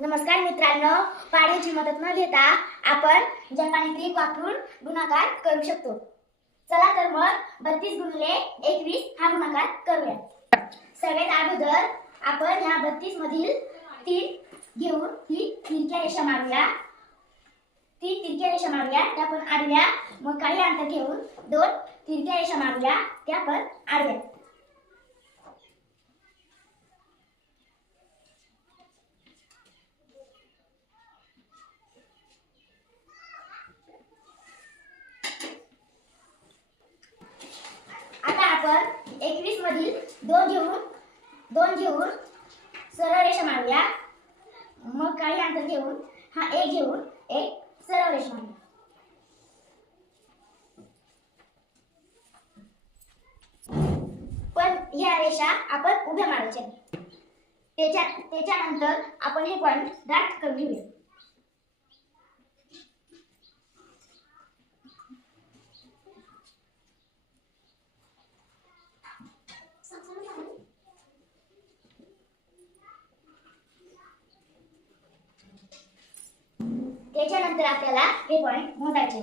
नमस्कार मित्रांनो, पाढ्याची मदत न घेता आपण जपानी ट्रिक वापरून गुणाकार करू शकतो। चला तर मग 32 गुणिले 21 हा गुणाकार करूया। सगळ्यात अगोदर आपण या 32 मधील 3 घेऊन ही तिरक्या रेषा मारूया। ती तिरक्या रेषा मारूया त्या पण आडव्या, मग काही अंतर घेऊन 2 तिरक्या रेषा मारूया त्या पण आडव्या। आता आपण 21 मधील 2 घेऊन सरळ रेषा मारूया, मग काही अंतर घेऊन हा 1 घेऊन एक सरळ रेषा मारूया। पण या रेषा आपण उभ्या मारायच्या, त्याच्यानंतर आपण हे पॉइंट दाट करून घेऊया। त्याच्यानंतर आपल्याला हे पॉइंट मोजायचे,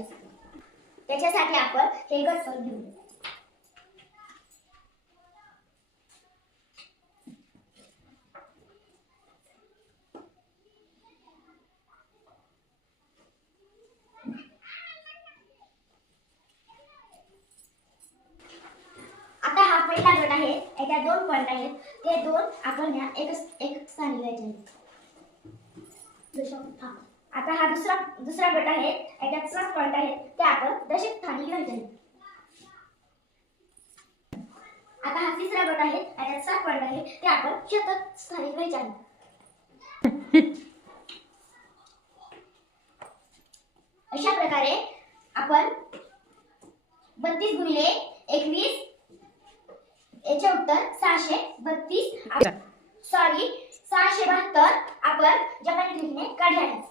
त्याच्यासाठी आपण हे कट करून घेऊ। आता हा पहिला गट आहे, याच्या 2 पॉइंट आहेत, ते 2 आपण या एक स्थानी घ्यायचे। आता हा दुसरा गट आहे, याच्यात 7 पॉइंट आहेत, ते आपण दशक स्थानी घ्यायचे। आता हा तिसरा गट आहे, याच्यात 7 पॉइंट आहेत, ते आपण शतक स्थानी घ्यायचे। अशा प्रकारे आपण 32 गुणिले 21 याचे उत्तर 632 672 आपण जपानी ट्रिकने काढले आहे।